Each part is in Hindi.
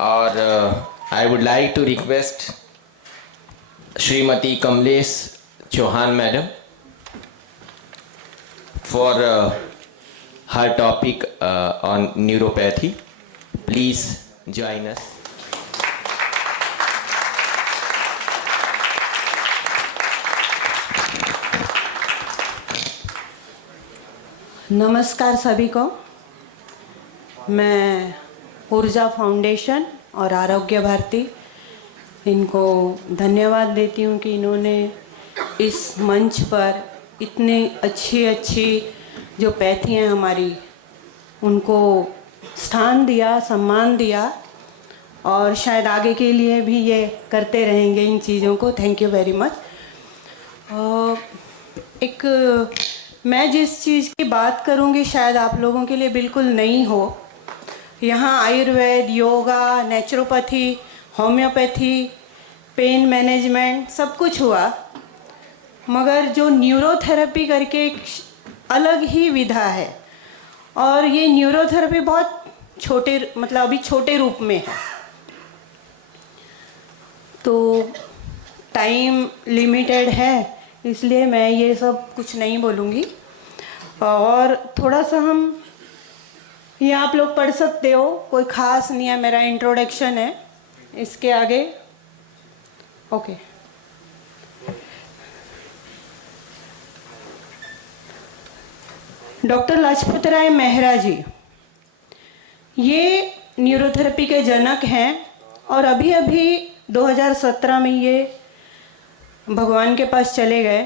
और I would like to request Shrimati Kamlesh Chauhan madam for her topic on neuropathy. Please join us. नमस्कार सभी को। मैं ऊर्जा फाउंडेशन और आरोग्य भारती इनको धन्यवाद देती हूँ कि इन्होंने इस मंच पर इतने अच्छी जो पैथी हैं हमारी उनको स्थान दिया, सम्मान दिया और शायद आगे के लिए भी ये करते रहेंगे इन चीज़ों को। Thank you very much. मैं जिस चीज़ की बात करूँगी शायद आप लोगों के लिए बिल्कुल नई हो। यहाँ Ayurveda, yoga, naturopathy, homeopathy, pain management सब कुछ हुआ, मगर जो न्यूरोथेरेपी करके एक अलग ही विधा है और ये न्यूरोथेरेपी बहुत छोटे अभी छोटे रूप में है, तो टाइम लिमिटेड है इसलिए मैं ये सब कुछ नहीं बोलूँगी। और थोड़ा सा हम ये आप लोग पढ़ सकते हो, कोई ख़ास नहीं है, मेरा इंट्रोडक्शन है। इसके आगे ओके। डॉक्टर लाजपत राय मेहरा जी ये न्यूरोथेरेपी के जनक हैं और अभी 2017 में ये भगवान के पास चले गए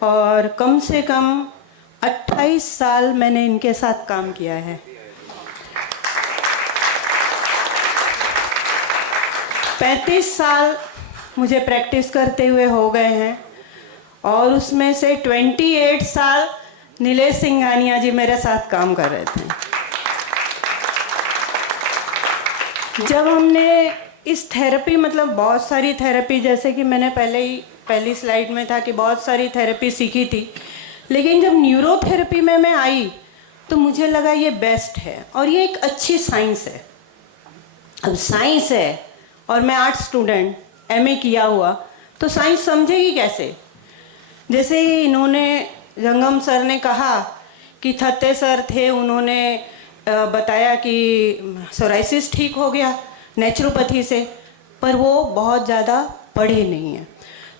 और कम से कम 28 साल मैंने इनके साथ काम किया है। 35 साल मुझे प्रैक्टिस करते हुए हो गए हैं और उसमें से 28 साल नीलेश सिंघानिया जी मेरे साथ काम कर रहे थे। जब हमने इस थेरेपी बहुत सारी थेरेपी, जैसे कि मैंने पहली स्लाइड में था कि बहुत सारी थेरेपी सीखी थी, लेकिन जब न्यूरोथेरेपी में मैं आई तो मुझे लगा ये बेस्ट है और ये एक अच्छी साइंस है। अब साइंस है और मैं आर्ट स्टूडेंट, एमए किया हुआ, तो साइंस समझेगी कैसे? जैसे ही इन्होंने जंगम सर ने कहा कि थत्ते सर थे, उन्होंने बताया कि सोराइसिस ठीक हो गया नेचुरोपैथी से, पर वो बहुत ज़्यादा पढ़े नहीं हैं।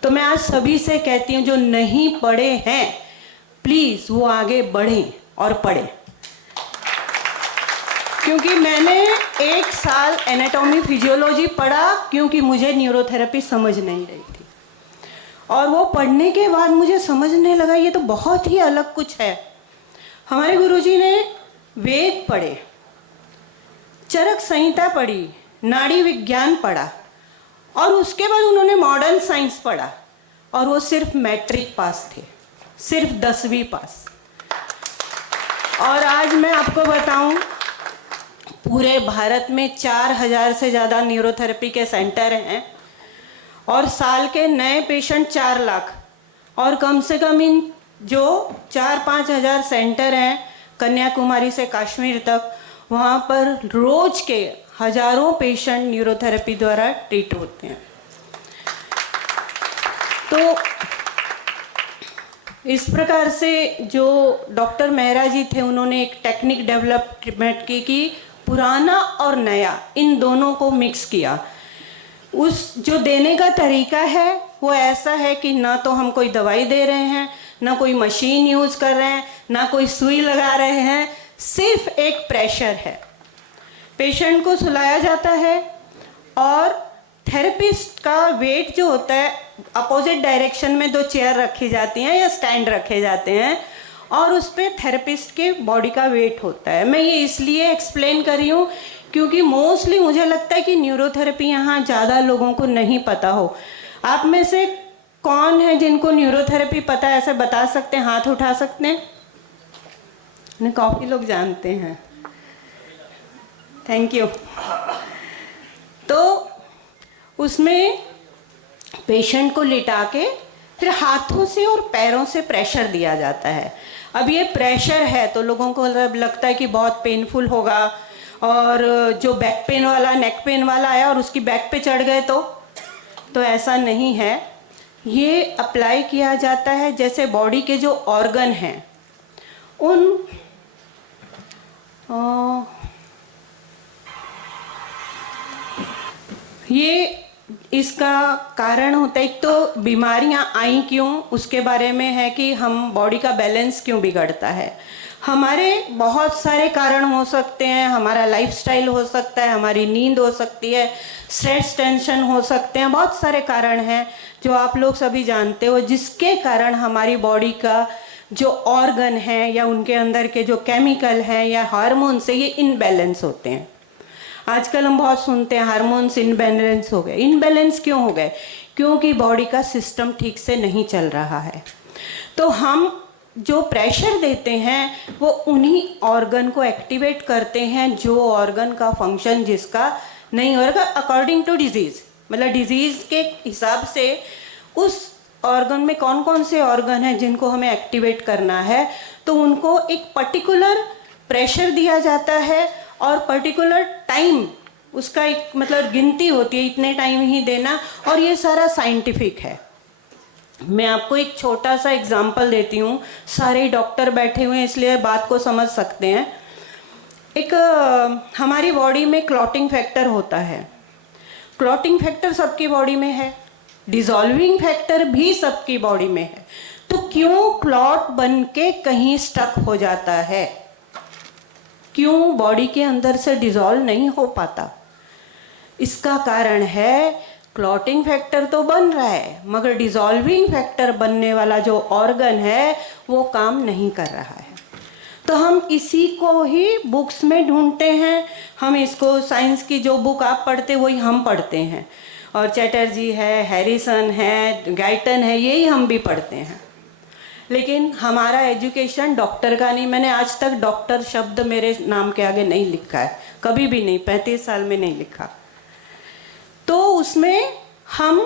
तो मैं आज सभी से कहती हूँ जो नहीं पढ़े हैं प्लीज़ वो आगे बढ़ें और पढ़ें, क्योंकि मैंने 1 साल एनाटॉमी फिजियोलॉजी पढ़ा क्योंकि मुझे न्यूरोथेरेपी समझ नहीं रही थी और वो पढ़ने के बाद मुझे समझने लगा ये तो बहुत ही अलग कुछ है। हमारे गुरुजी ने वेद पढ़े, चरक संहिता पढ़ी, नाड़ी विज्ञान पढ़ा और उसके बाद उन्होंने मॉडर्न साइंस पढ़ा और वो सिर्फ मैट्रिक पास थे, सिर्फ 10वीं पास। और आज मैं आपको बताऊं पूरे भारत में 4000 से ज़्यादा न्यूरोथेरेपी के सेंटर हैं और साल के नए पेशेंट 4 लाख और कम से कम इन जो 4-5 हज़ार सेंटर हैं कन्याकुमारी से कश्मीर तक, वहाँ पर रोज के हजारों पेशेंट न्यूरोथेरेपी द्वारा ट्रीट होते हैं। तो इस प्रकार से जो डॉक्टर मेहरा जी थे उन्होंने एक टेक्निक डेवलपमेंट की कि पुराना और नया इन दोनों को मिक्स किया। उस जो देने का तरीका है वो ऐसा है कि ना तो हम कोई दवाई दे रहे हैं, ना कोई मशीन यूज़ कर रहे हैं, ना कोई सुई लगा रहे हैं, सिर्फ एक प्रेशर है। पेशेंट को सुलाया जाता है और थेरेपिस्ट का वेट जो होता है अपोजिट डायरेक्शन में 2 चेयर रखी जाती हैं या स्टैंड रखे जाते हैं और उस पर थेरेपिस्ट के बॉडी का वेट होता है। मैं ये इसलिए एक्सप्लेन कर रही हूँ क्योंकि मोस्टली मुझे लगता है कि न्यूरोथेरेपी यहाँ ज़्यादा लोगों को नहीं पता हो। आप में से कौन है जिनको न्यूरोथेरेपी पता है, ऐसे बता सकते हैं, हाथ उठा सकते हैं? काफ़ी लोग जानते हैं, थैंक यू। तो उसमें पेशेंट को लिटा के फिर हाथों से और पैरों से प्रेशर दिया जाता है। अब ये प्रेशर है तो लोगों को लगता है कि बहुत पेनफुल होगा और जो बैक पेन वाला, नेक पेन वाला आया और उसकी बैक पे चढ़ गए तो ऐसा नहीं है। ये अप्लाई किया जाता है जैसे बॉडी के जो ऑर्गन हैं उन ये इसका कारण होता है, एक तो बीमारियां आई क्यों उसके बारे में है कि हम बॉडी का बैलेंस क्यों बिगड़ता है। हमारे बहुत सारे कारण हो सकते हैं, हमारा लाइफस्टाइल हो सकता है, हमारी नींद हो सकती है, स्ट्रेस टेंशन हो सकते हैं, बहुत सारे कारण हैं जो आप लोग सभी जानते हो, जिसके कारण हमारी बॉडी का जो ऑर्गन है या उनके अंदर के जो केमिकल हैं या हार्मोन से ये इनबैलेंस होते हैं। आजकल हम बहुत सुनते हैं हार्मोन्स इनबैलेंस हो गए। इनबैलेंस क्यों हो गए? क्योंकि बॉडी का सिस्टम ठीक से नहीं चल रहा है। तो हम जो प्रेशर देते हैं वो उन्हीं ऑर्गन को एक्टिवेट करते हैं जो ऑर्गन का फंक्शन जिसका नहीं हो रहा अकॉर्डिंग टू डिजीज, मतलब डिजीज के हिसाब से उस ऑर्गन में कौन कौन से ऑर्गन हैं जिनको हमें एक्टिवेट करना है, तो उनको एक पर्टिकुलर प्रेशर दिया जाता है और पर्टिकुलर टाइम उसका एक मतलब गिनती होती है, इतने टाइम ही देना, और ये सारा साइंटिफिक है। मैं आपको एक छोटा सा एग्जांपल देती हूँ, सारे डॉक्टर बैठे हुए हैं इसलिए बात को समझ सकते हैं। एक हमारी बॉडी में क्लॉटिंग फैक्टर होता है। क्लॉटिंग फैक्टर सबकी बॉडी में है, डिसॉल्विंग फैक्टर भी सबकी बॉडी में है। तो क्यों क्लॉट बन के कहीं स्टक हो जाता है? क्यों बॉडी के अंदर से डिसॉल्व नहीं हो पाता? इसका कारण है क्लॉटिंग फैक्टर तो बन रहा है मगर डिसॉल्विंग फैक्टर बनने वाला जो ऑर्गन है वो काम नहीं कर रहा है। तो हम इसी को ही बुक्स में ढूंढते हैं। हम इसको साइंस की जो बुक आप पढ़ते वही हम पढ़ते हैं, और चैटर्जी है, हैरिसन है, गाइटन है, यही हम भी पढ़ते हैं। लेकिन हमारा एजुकेशन डॉक्टर का नहीं। मैंने आज तक डॉक्टर शब्द मेरे नाम के आगे नहीं लिखा है, कभी भी नहीं, 35 साल में नहीं लिखा। तो उसमें हम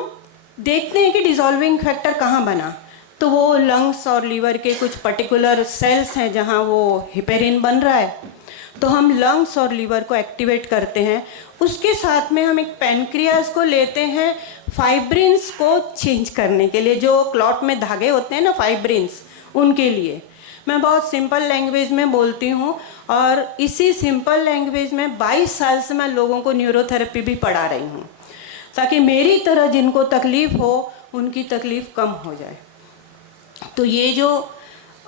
देखते हैं कि डिसॉल्विंग फैक्टर कहाँ बना, तो वो लंग्स और लीवर के कुछ पर्टिकुलर सेल्स हैं जहाँ वो हिपेरिन बन रहा है। तो हम लंग्स और लीवर को एक्टिवेट करते हैं। उसके साथ में हम एक पैनक्रियाज को लेते हैं फाइब्रिन्स को चेंज करने के लिए, जो क्लॉट में धागे होते हैं ना फाइब्रिन्स, उनके लिए। मैं बहुत सिंपल लैंग्वेज में बोलती हूँ और इसी सिंपल लैंग्वेज में 22 साल से मैं लोगों को न्यूरोथेरेपी भी पढ़ा रही हूँ, ताकि मेरी तरह जिनको तकलीफ़ हो उनकी तकलीफ़ कम हो जाए। तो ये जो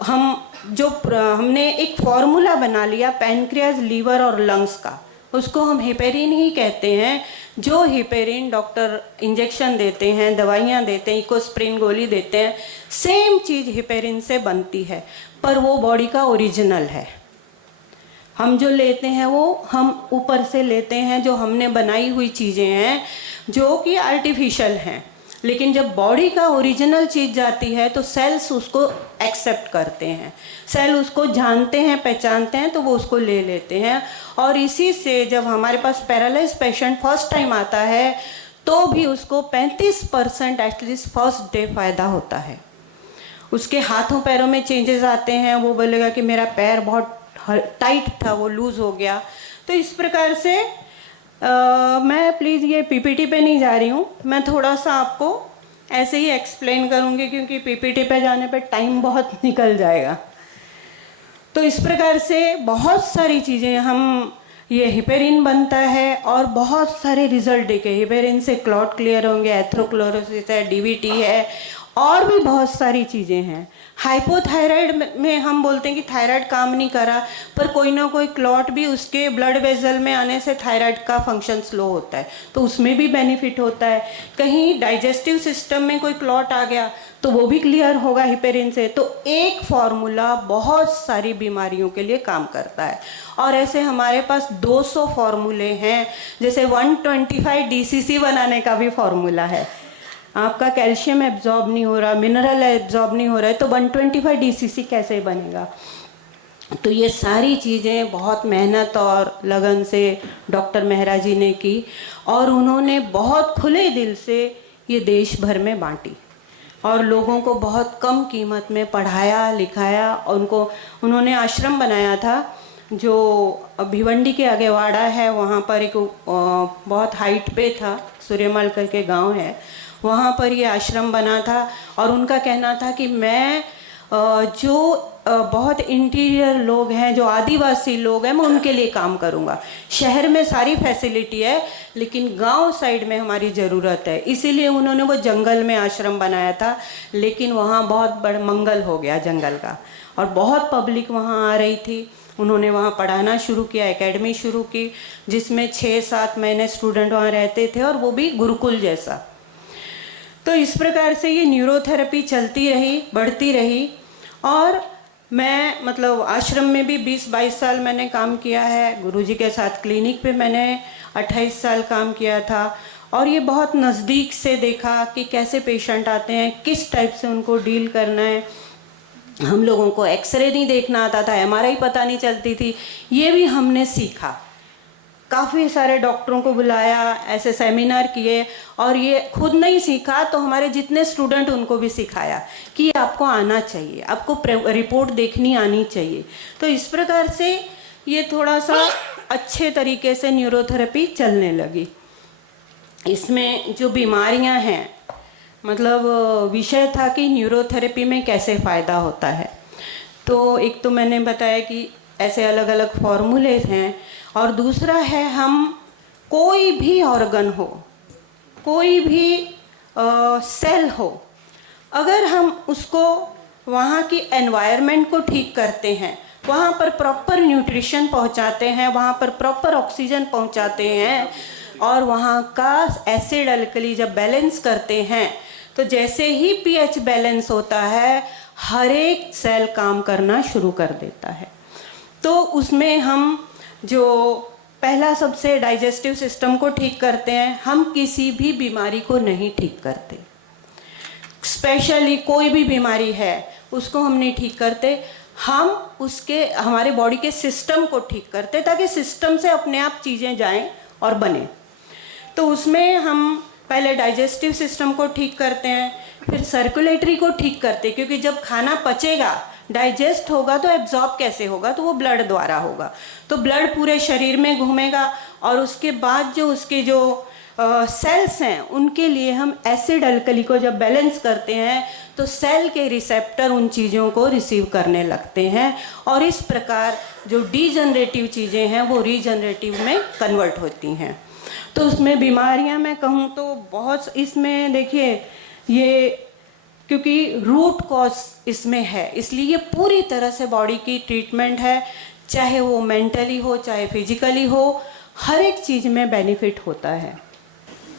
हमने एक फॉर्मूला बना लिया पैनक्रियाज, लीवर और लंग्स का, उसको हम हिपेरिन ही कहते हैं। जो हिपेरिन डॉक्टर इंजेक्शन देते हैं, दवाइयाँ देते हैं, इकोस्प्रिन गोली देते हैं, सेम चीज़ हिपेरिन से बनती है, पर वो बॉडी का ओरिजिनल है। हम जो लेते हैं वो हम ऊपर से लेते हैं, जो हमने बनाई हुई चीज़ें हैं जो कि आर्टिफिशियल हैं। लेकिन जब बॉडी का ओरिजिनल चीज़ जाती है तो सेल्स उसको एक्सेप्ट करते हैं, सेल उसको जानते हैं, पहचानते हैं, तो वो उसको ले लेते हैं। और इसी से जब हमारे पास पैरालाइज पेशेंट फर्स्ट टाइम आता है तो भी उसको 35% एटलीस्ट फर्स्ट डे फ़ायदा होता है। उसके हाथों पैरों में चेंजेस आते हैं, वो बोलेगा कि मेरा पैर बहुत टाइट था, वो लूज़ हो गया। तो इस प्रकार से मैं प्लीज़ ये पीपीटी पे नहीं जा रही हूँ, मैं थोड़ा सा आपको ऐसे ही एक्सप्लेन करूँगी क्योंकि पीपीटी पे जाने पे टाइम बहुत निकल जाएगा। तो इस प्रकार से बहुत सारी चीज़ें हम, ये हिपेरिन बनता है और बहुत सारे रिजल्ट देखे। हिपेरिन से क्लॉट क्लियर होंगे, एथ्रोक्लोरोसिस है, डीवीटी है, और भी बहुत सारी चीज़ें हैं। हाइपोथायराइड में हम बोलते हैं कि थायराइड काम नहीं करा, पर कोई ना कोई क्लॉट भी उसके ब्लड वेसल में आने से थायराइड का फंक्शन स्लो होता है, तो उसमें भी बेनिफिट होता है। कहीं डाइजेस्टिव सिस्टम में कोई क्लॉट आ गया तो वो भी क्लियर होगा हिपेरिन से। तो एक फॉर्मूला बहुत सारी बीमारियों के लिए काम करता है, और ऐसे हमारे पास 200 फॉर्मूले हैं। जैसे 125 DCC बनाने का भी फॉर्मूला है। आपका कैल्शियम एब्जॉर्ब नहीं हो रहा, मिनरल एब्जॉर्ब नहीं हो रहा है, तो 125 DCC कैसे बनेगा? तो ये सारी चीज़ें बहुत मेहनत और लगन से डॉक्टर मेहरा जी ने की, और उन्होंने बहुत खुले दिल से ये देश भर में बांटी और लोगों को बहुत कम कीमत में पढ़ाया लिखाया। और उन्होंने आश्रम बनाया था जो भिवंडी के आगे वाड़ा है वहाँ पर एक बहुत हाइट पे था, सूर्यमल करके गांव है, वहाँ पर ये आश्रम बना था। और उनका कहना था कि मैं जो बहुत इंटीरियर लोग हैं, जो आदिवासी लोग हैं, मैं उनके लिए काम करूँगा। शहर में सारी फैसिलिटी है लेकिन गांव साइड में हमारी ज़रूरत है, इसीलिए उन्होंने वो जंगल में आश्रम बनाया था। लेकिन वहाँ बहुत बड़ा मंगल हो गया जंगल का, और बहुत पब्लिक वहाँ आ रही थी। उन्होंने वहाँ पढ़ाना शुरू किया, एकेडमी शुरू की, जिसमें 6-7 महीने स्टूडेंट वहाँ रहते थे, और वो भी गुरुकुल जैसा। तो इस प्रकार से ये न्यूरोथेरेपी चलती रही, बढ़ती रही। और मैं मतलब आश्रम में भी 20-22 साल मैंने काम किया है। गुरुजी के साथ क्लिनिक पे मैंने 28 साल काम किया था, और ये बहुत नज़दीक से देखा कि कैसे पेशेंट आते हैं, किस टाइप से उनको डील करना है। हम लोगों को एक्सरे नहीं देखना आता था, एमआरआई पता नहीं चलती थी, ये भी हमने सीखा। काफ़ी सारे डॉक्टरों को बुलाया, ऐसे सेमिनार किए, और ये खुद नहीं सीखा तो हमारे जितने स्टूडेंट उनको भी सिखाया कि आपको आना चाहिए, आपको रिपोर्ट देखनी आनी चाहिए। तो इस प्रकार से ये थोड़ा सा अच्छे तरीके से न्यूरोथेरेपी चलने लगी। इसमें जो बीमारियां हैं, मतलब विषय था कि न्यूरोथेरेपी में कैसे फ़ायदा होता है। तो एक तो मैंने बताया कि ऐसे अलग अलग फॉर्मूले हैं, और दूसरा है हम कोई भी ऑर्गन हो, कोई भी सेल हो, अगर हम उसको वहाँ की एनवायरनमेंट को ठीक करते हैं, वहाँ पर प्रॉपर न्यूट्रिशन पहुँचाते हैं, वहाँ पर प्रॉपर ऑक्सीजन पहुँचाते हैं, और वहाँ का एसिड अल्कली जब बैलेंस करते हैं, तो जैसे ही पीएच बैलेंस होता है, हर एक सेल काम करना शुरू कर देता है। तो उसमें हम जो पहला सबसे डाइजेस्टिव सिस्टम को ठीक करते हैं, हम किसी भी बीमारी को नहीं ठीक करते। स्पेशली कोई भी बीमारी है उसको हम नहीं ठीक करते, हम उसके हमारे बॉडी के सिस्टम को ठीक करते, ताकि सिस्टम से अपने आप चीज़ें जाएं और बने। तो उसमें हम पहले डाइजेस्टिव सिस्टम को ठीक करते हैं, फिर सर्कुलेटरी को ठीक करते, क्योंकि जब खाना पचेगा, डाइजेस्ट होगा, तो एब्जॉर्ब कैसे होगा, तो वो ब्लड द्वारा होगा। तो ब्लड पूरे शरीर में घूमेगा, और उसके बाद जो उसके जो सेल्स हैं, उनके लिए हम एसिड अल्कली को जब बैलेंस करते हैं, तो सेल के रिसेप्टर उन चीज़ों को रिसीव करने लगते हैं, और इस प्रकार जो डीजनरेटिव चीज़ें हैं वो रीजनरेटिव में कन्वर्ट होती हैं। तो उसमें बीमारियां मैं कहूँ तो बहुत, इसमें देखिए ये क्योंकि रूट कॉज इसमें है, इसलिए ये पूरी तरह से बॉडी की ट्रीटमेंट है, चाहे वो मेंटली हो चाहे फिजिकली हो, हर एक चीज़ में बेनिफिट होता है।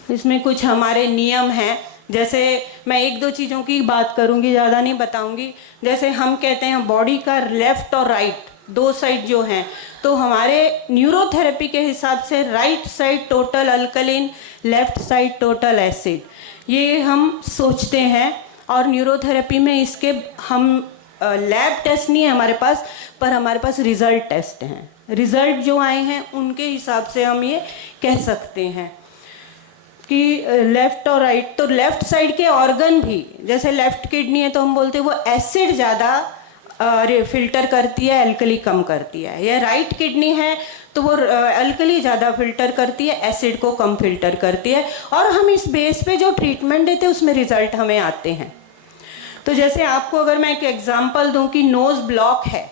इसमें कुछ हमारे नियम हैं, जैसे मैं 1-2 चीज़ों की बात करूँगी, ज़्यादा नहीं बताऊँगी। जैसे हम कहते हैं बॉडी का लेफ़्ट और राइट 2 साइड जो हैं, तो हमारे न्यूरोथेरेपी के हिसाब से right side total alkaline, left side total acid, ये हम सोचते हैं। और न्यूरोथेरेपी में इसके हम लैब टेस्ट नहीं है हमारे पास, पर हमारे पास रिज़ल्ट टेस्ट हैं। रिज़ल्ट जो आए हैं उनके हिसाब से हम ये कह सकते हैं कि लेफ़्ट और राइट। तो लेफ़्ट साइड के ऑर्गन भी, जैसे लेफ़्ट किडनी है तो हम बोलते हैं वो एसिड ज़्यादा फिल्टर करती है, अल्कली कम करती है। या राइट किडनी है तो वो अल्कली ज़्यादा फिल्टर करती है, एसिड को कम फिल्टर करती है। और हम इस बेस पे जो ट्रीटमेंट देते हैं उसमें रिजल्ट हमें आते हैं। तो जैसे आपको अगर मैं एक एग्जांपल दूं कि नोज़ ब्लॉक है,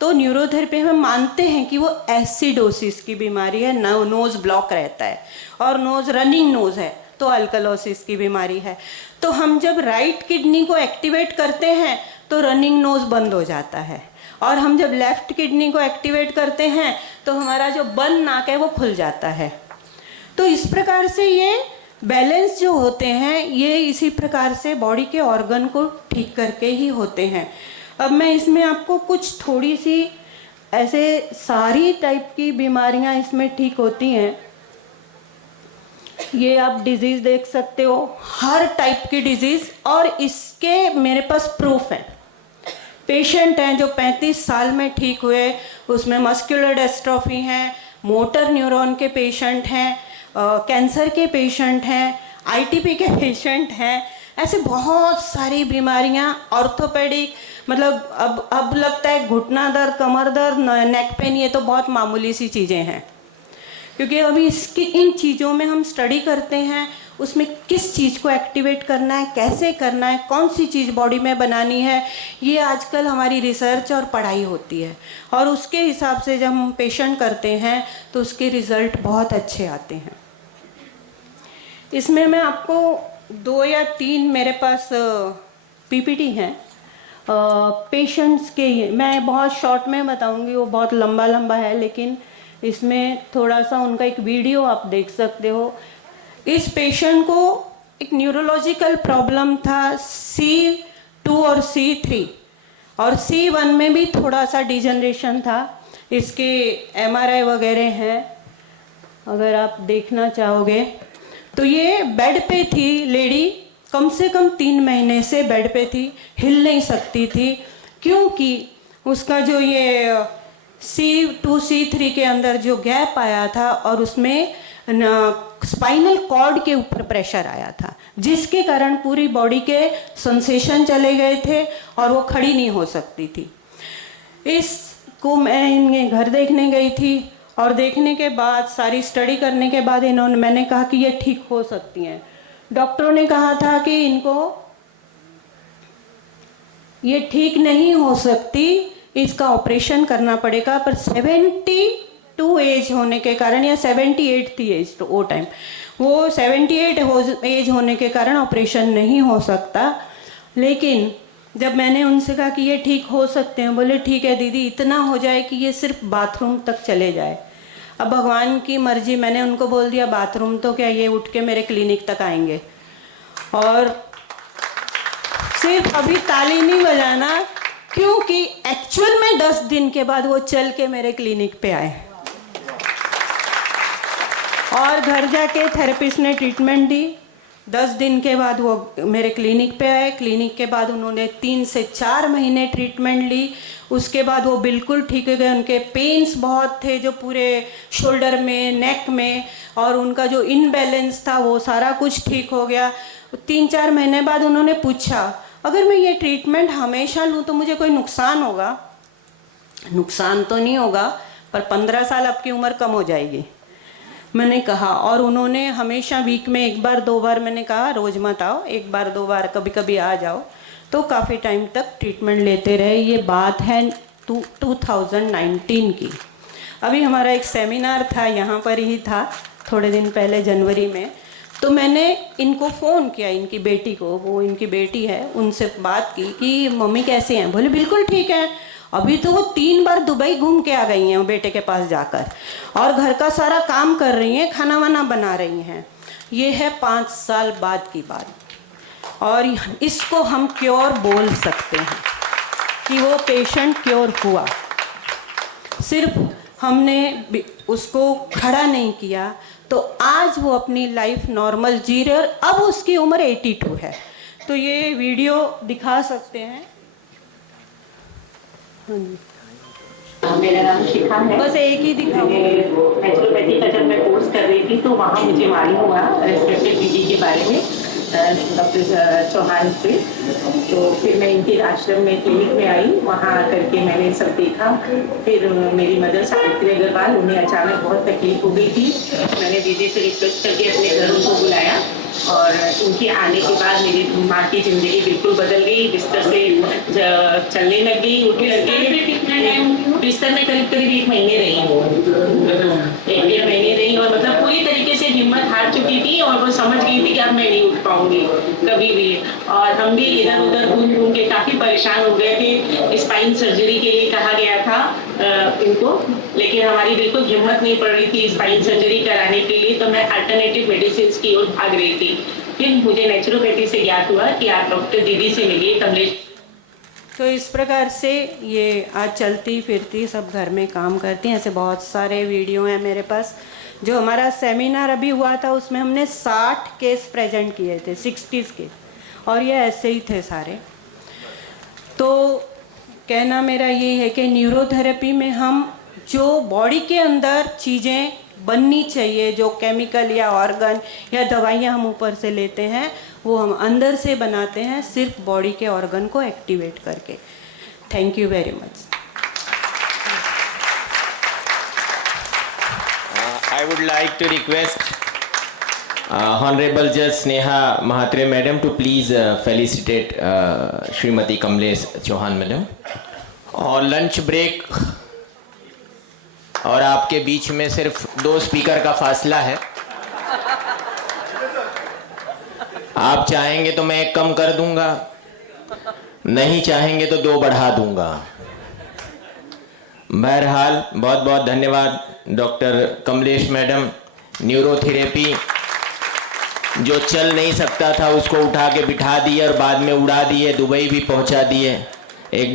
तो न्यूरोथेरेपी में मानते हैं कि वो एसिडोसिस की बीमारी है, नोज़ ब्लॉक रहता है, और नोज़ रनिंग नोज़ है तो अल्कलोसिस की बीमारी है। तो हम जब राइट किडनी को एक्टिवेट करते हैं तो रनिंग नोज़ बंद हो जाता है, और हम जब लेफ़्ट किडनी को एक्टिवेट करते हैं तो हमारा जो बंद नाक है वो खुल जाता है। तो इस प्रकार से ये बैलेंस जो होते हैं, ये इसी प्रकार से बॉडी के ऑर्गन को ठीक करके ही होते हैं। अब मैं इसमें आपको कुछ थोड़ी सी ऐसे सारी टाइप की बीमारियां इसमें ठीक होती हैं। ये आप डिजीज़ देख सकते हो, हर टाइप की डिजीज़, और इसके मेरे पास प्रूफ है। पेशेंट हैं जो 35 साल में ठीक हुए, उसमें मस्कुलर डिस्ट्रॉफी हैं, मोटर न्यूरॉन के पेशेंट हैं, कैंसर के पेशेंट हैं, आईटीपी के पेशेंट हैं, ऐसे बहुत सारी बीमारियां, ऑर्थोपेडिक, मतलब अब लगता है घुटना दर्द, कमर दर्द, नेक पेन, ये तो बहुत मामूली सी चीज़ें हैं, क्योंकि अभी इसकी इन चीज़ों में हम स्टडी करते हैं, उसमें किस चीज़ को एक्टिवेट करना है, कैसे करना है, कौन सी चीज़ बॉडी में बनानी है, ये आजकल हमारी रिसर्च और पढ़ाई होती है, और उसके हिसाब से जब हम पेशेंट करते हैं तो उसके रिज़ल्ट बहुत अच्छे आते हैं। इसमें मैं आपको 2 या 3 मेरे पास पीपीटी हैं पेशेंट्स के, मैं बहुत शॉर्ट में बताऊंगी, वो बहुत लंबा लंबा है, लेकिन इसमें थोड़ा सा उनका एक वीडियो आप देख सकते हो। इस पेशेंट को एक न्यूरोलॉजिकल प्रॉब्लम था C2 और C3, और C1 में भी थोड़ा सा डिजनरेशन था। इसके MRI वगैरह हैं, अगर आप देखना चाहोगे तो। ये बेड पे थी लेडी, कम से कम 3 महीने से बेड पे थी, हिल नहीं सकती थी, क्योंकि उसका जो ये C2 C3 के अंदर जो गैप आया था और उसमें स्पाइनल कॉर्ड के ऊपर प्रेशर आया था, जिसके कारण पूरी बॉडी के सेंसेशन चले गए थे और वो खड़ी नहीं हो सकती थी। इसको मैं इनके घर देखने गई थी, और देखने के बाद सारी स्टडी करने के बाद मैंने कहा कि ये ठीक हो सकती हैं। डॉक्टरों ने कहा था कि इनको ये ठीक नहीं हो सकती, इसका ऑपरेशन करना पड़ेगा, पर 72 एज होने के कारण, या 78 थी एज तो वो टाइम, वो 78 एज होने के कारण ऑपरेशन नहीं हो सकता। लेकिन जब मैंने उनसे कहा कि ये ठीक हो सकते हैं, बोले ठीक है दीदी, इतना हो जाए कि ये सिर्फ बाथरूम तक चले जाए। अब भगवान की मर्जी, मैंने उनको बोल दिया बाथरूम तो क्या, ये उठ के मेरे क्लिनिक तक आएंगे। और सिर्फ अभी ताली नहीं बजाना, क्योंकि एक्चुअल में 10 दिन के बाद वो चल के मेरे क्लिनिक पे आए, और घर जाके थेरेपिस्ट ने ट्रीटमेंट दी। 10 दिन के बाद वो मेरे क्लिनिक पे आए। क्लिनिक के बाद उन्होंने 3 से 4 महीने ट्रीटमेंट ली। उसके बाद वो बिल्कुल ठीक हो गए। उनके पेन्स बहुत थे, जो पूरे शोल्डर में, नेक में, और उनका जो इनबैलेंस था वो सारा कुछ ठीक हो गया। 3-4 महीने बाद उन्होंने पूछा, अगर मैं ये ट्रीटमेंट हमेशा लूँ तो मुझे कोई नुकसान होगा? नुकसान तो नहीं होगा, पर 15 साल आपकी उम्र कम हो जाएगी, मैंने कहा। और उन्होंने हमेशा वीक में 1 बार 2 बार, मैंने कहा रोज़ मत आओ, 1 बार 2 बार कभी कभी आ जाओ। तो काफ़ी टाइम तक ट्रीटमेंट लेते रहे। ये बात है 2019 की। अभी हमारा एक सेमिनार था, यहाँ पर ही था थोड़े दिन पहले जनवरी में। तो मैंने इनको फ़ोन किया, इनकी बेटी को, वो इनकी बेटी है, उनसे बात की कि मम्मी कैसे हैं? बोले बिल्कुल ठीक है। अभी तो वो 3 बार दुबई घूम के आ गई हैं बेटे के पास जाकर, और घर का सारा काम कर रही हैं, खाना वाना बना रही हैं। ये है 5 साल बाद की बात, और इसको हम क्योर बोल सकते हैं कि वो पेशेंट क्योर हुआ। सिर्फ हमने उसको खड़ा नहीं किया तो आज वो अपनी लाइफ नॉर्मल जी रहे, और अब उसकी उम्र 82 है। तो ये वीडियो दिखा सकते हैं। मेरा नाम शिखा है। बस एक ही दिखाओ। नेचुरोपैथी का जब मैं कोर्स कर रही थी तो वहाँ मुझे मालूम हुआ रेस्पेक्टेड दीदी के बारे में, डॉक्टर चौहान से। तो फिर मैं इनके आश्रम में क्लिनिक में आई, वहाँ करके मैंने सब देखा। फिर मेरी मदर सावित्री अग्रवाल, उन्हें अचानक बहुत तकलीफ हो गई थी। मैंने दीदी से रिक्वेस्ट करके अपने घर उनको बुलाया, और उनके आने के बाद मेरी माँ की ज़िंदगी बिल्कुल बदल गई। बिस्तर से चलने लग गई, उठने लग गई। बिस्तर में करीब 1 महीने रही हूँ, 1-1.5 महीने रही, और मतलब पूरी तरीके से हिम्मत हार चुकी थी, और वो समझ गई थी कि अब मैं नहीं उठ पाऊंगी कभी भी। और हम भी इधर उधर घूम के काफ़ी परेशान हो गए थे। स्पाइन सर्जरी के लिए कहा गया था इनको, लेकिन हमारी बिल्कुल हिम्मत नहीं पड़ रही थी स्पाइन सर्जरी कराने के लिए। तो मैं अल्टरनेटिव मेडिसिन की ओर भाग रही थी। फिर मुझे नेचुरोपैथी से ज्ञात हुआ कि आप डॉक्टर दीदी से मिलिए, कमलेश। तो इस प्रकार से ये आज चलती फिरती सब घर में काम करती हैं। ऐसे बहुत सारे वीडियो हैं मेरे पास। जो हमारा सेमिनार अभी हुआ था उसमें हमने 60 केस प्रेजेंट किए थे, 60 के, और ये ऐसे ही थे सारे। तो कहना मेरा ये है कि न्यूरोथेरेपी में हम जो बॉडी के अंदर चीज़ें बननी चाहिए, जो केमिकल या ऑर्गन या दवाइयाँ हम ऊपर से लेते हैं, वो हम अंदर से बनाते हैं, सिर्फ बॉडी के ऑर्गन को एक्टिवेट करके। Thank you very much. I would like to request Honorable Judge Sneha Mahatre Madam to please felicitate Srimati Kamlesh Chauhan Madam. और लंच ब्रेक और आपके बीच में सिर्फ 2 स्पीकर का फासला है. आप चाहेंगे तो मैं 1 कम कर दूंगा, नहीं चाहेंगे तो 2 बढ़ा दूंगा. बहरहाल बहुत बहुत धन्यवाद डॉक्टर कमलेश मैडम. न्यूरोथेरेपी जो चल नहीं सकता था उसको उठा के बिठा दिए और बाद में उड़ा दिए, दुबई भी पहुंचा दिए. एक बार